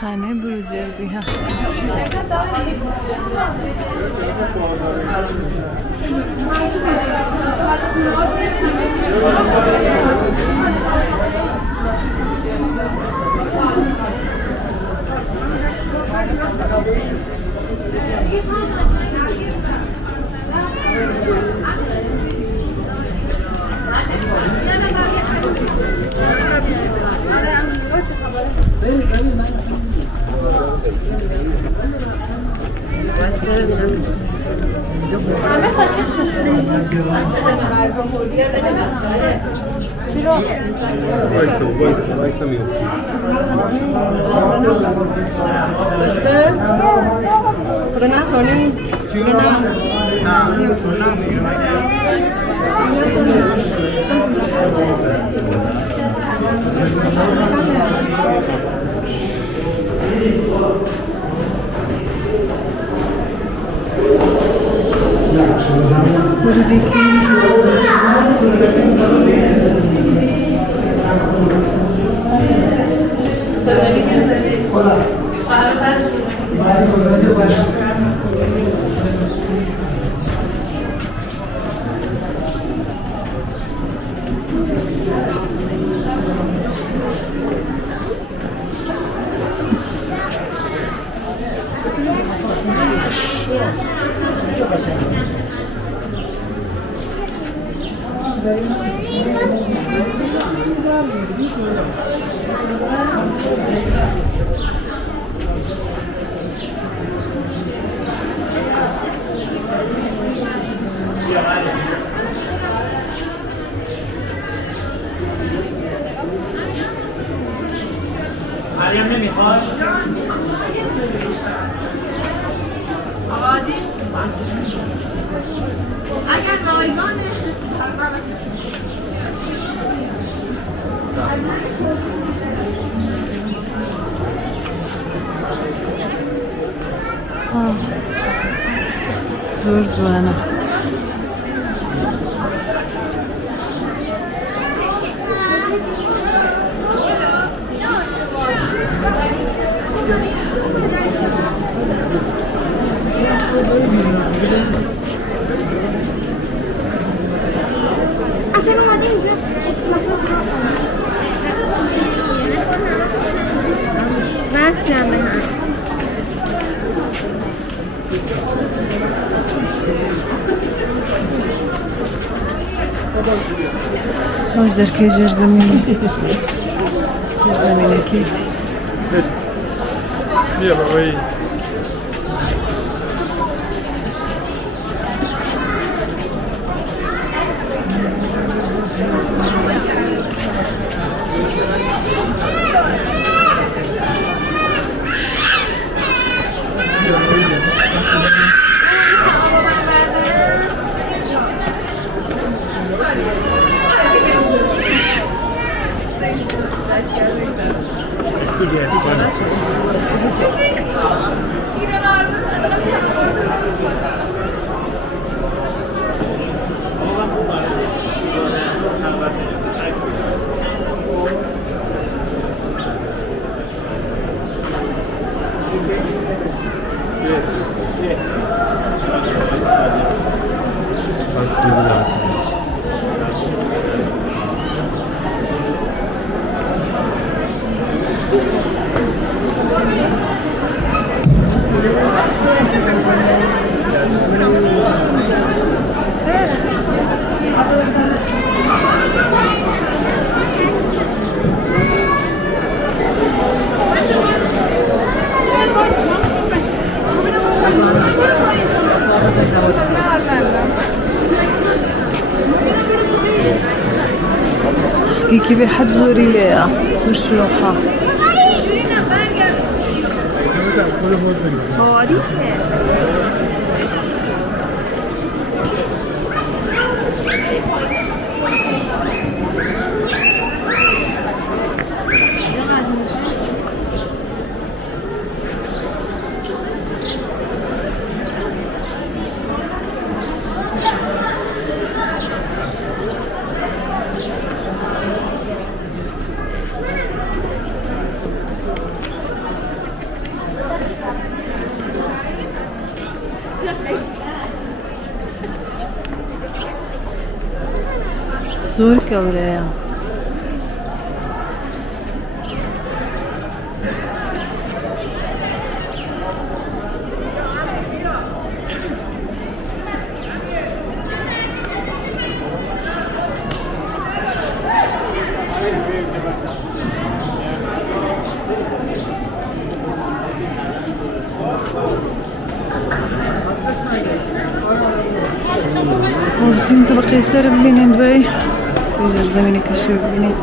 خانه بروجردی ها. وایسا میام. مریم نمیخواد؟ اگر رایگانه زور جوانه. اصلا اومده اینجا بستم به هم باش در که جر زمینی جر زمینه کیتی بیا بابایی. یکی به حد زوری لیا مشروخه باریکه Zor ki oraya. بسین طبقه سر ببینید بای سیجر زمینی کشی ببینید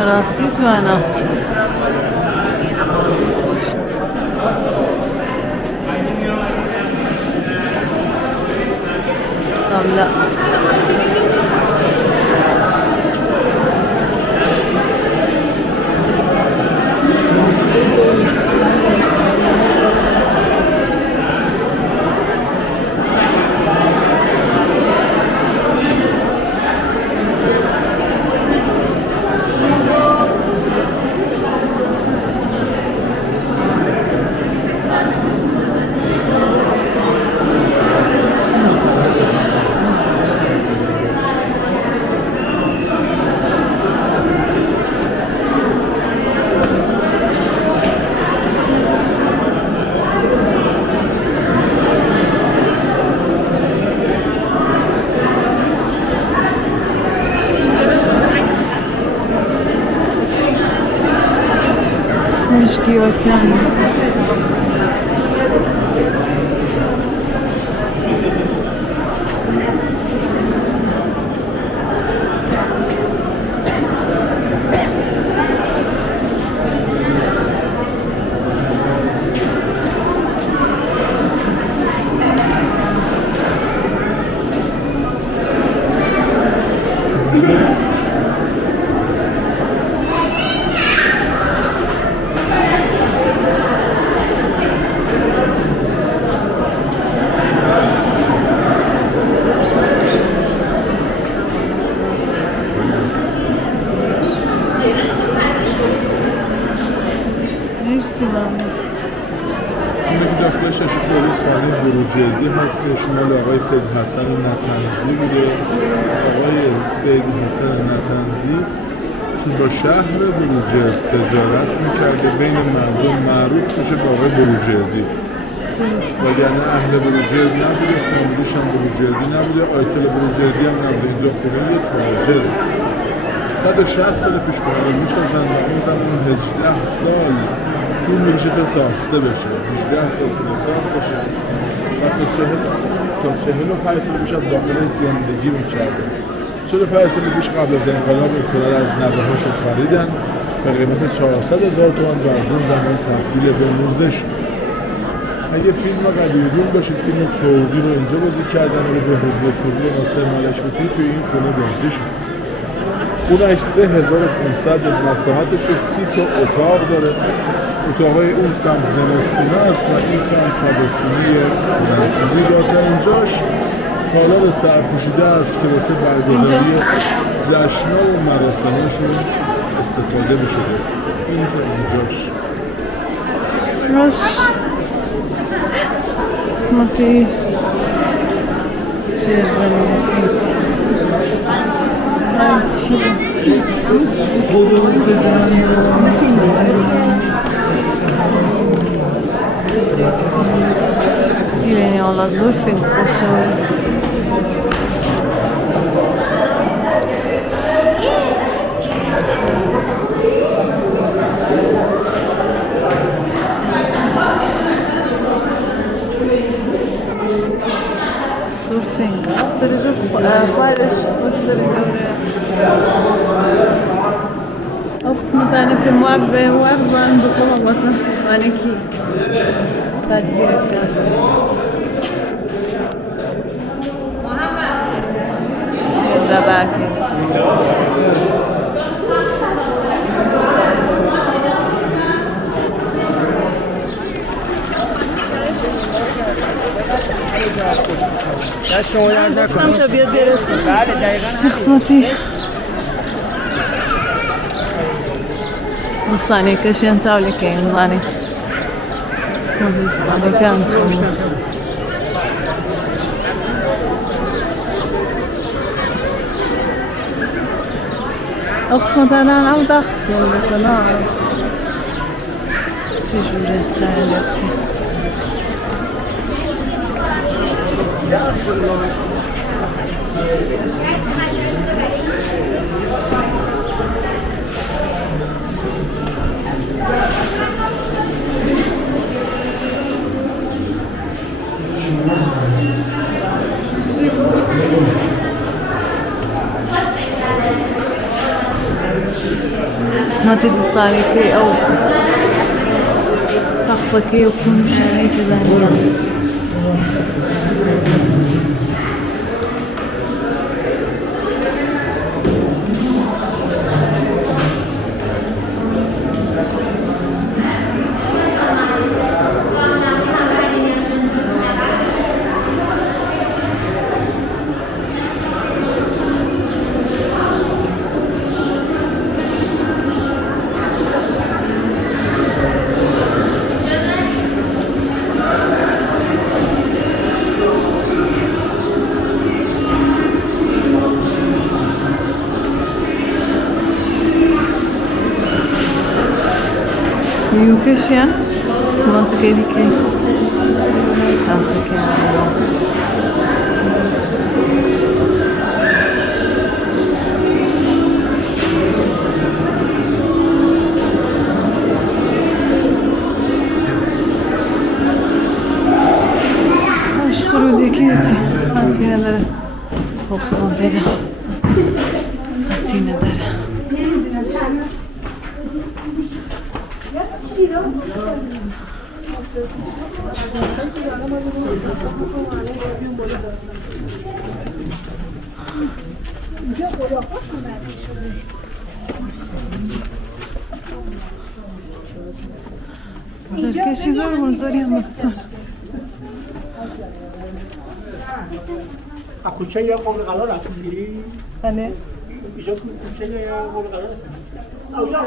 راستی تو انا لا مشكي وكان مرسی ممنون. اینه که داخلش اشتراکی خانه بروجردی هستش، مال آقای سید حسن نطنزی بوده. آقای سید حسن نطنزی چون با شهر بروجرد تجارت میکرده بین مردم معروف میشه با آقای بروجردی. وگرنه اهل بروجرد نبوده، فامیلیش هم بروجردی نبوده، آیتل بروجردی هم نبوده. اینجا خونه یه تاجر 160 سال پیش کنه میسازن و اون زمان 18 سال طول میشه تا ساخته بشه. 18 سال طول ساخت بشه و تا 45 سال پیش داخلش زندگی میکرده. 45 سال پیش قبل از انقلاب این خونه از نوه‌هاشون خریدن به قیمت 400,000 تومان و از اون زمان تبدیل به موزه شد. اگه فیلم قدیمی باشید فیلم توقی رو اینجا بازی کردن و به حزب سوری ناصر ملک‌موتی توی این خونه بازی شد. خونه‌اش 3500 مساحتش 30 تا اتاق داره. اتاقای اون سمت زمستونه است و این سمت تابستونی است. زیباترین اینجاش تالار سرپوشیده است که واسه برگزاری جشن‌ها و مراسم‌هاشون استفاده میشه. این تا اینجاش راش قسمتی زیرزمینی کیتی هاي چیه؟ زیرینی والا زور فکر خوشه surfing. Ser isso várias أقسم ثاني في المعبة وأرزان بطلبتنا أنا كي تدبير يلا باكي سمت بیاد برسیم چه قسمتی دستانی کشیان تاولی که این زانی قسمتی دستانی که همچون قسمت الان او دخصی بکنه چه جوره سهله قسمتي دستاني أو سقفك يكون شيء كذا Yukashian, Samantha KDK. Hoş خروجي كيتي هاتينا دره بوكسون تيدا هاتينا دره Herkesi zor mu? Zor yapmasın. کوچه یا قول قرار رفتیم میری؟ Hani? اینجا کوچه یا قول قرار هستن؟ آوجا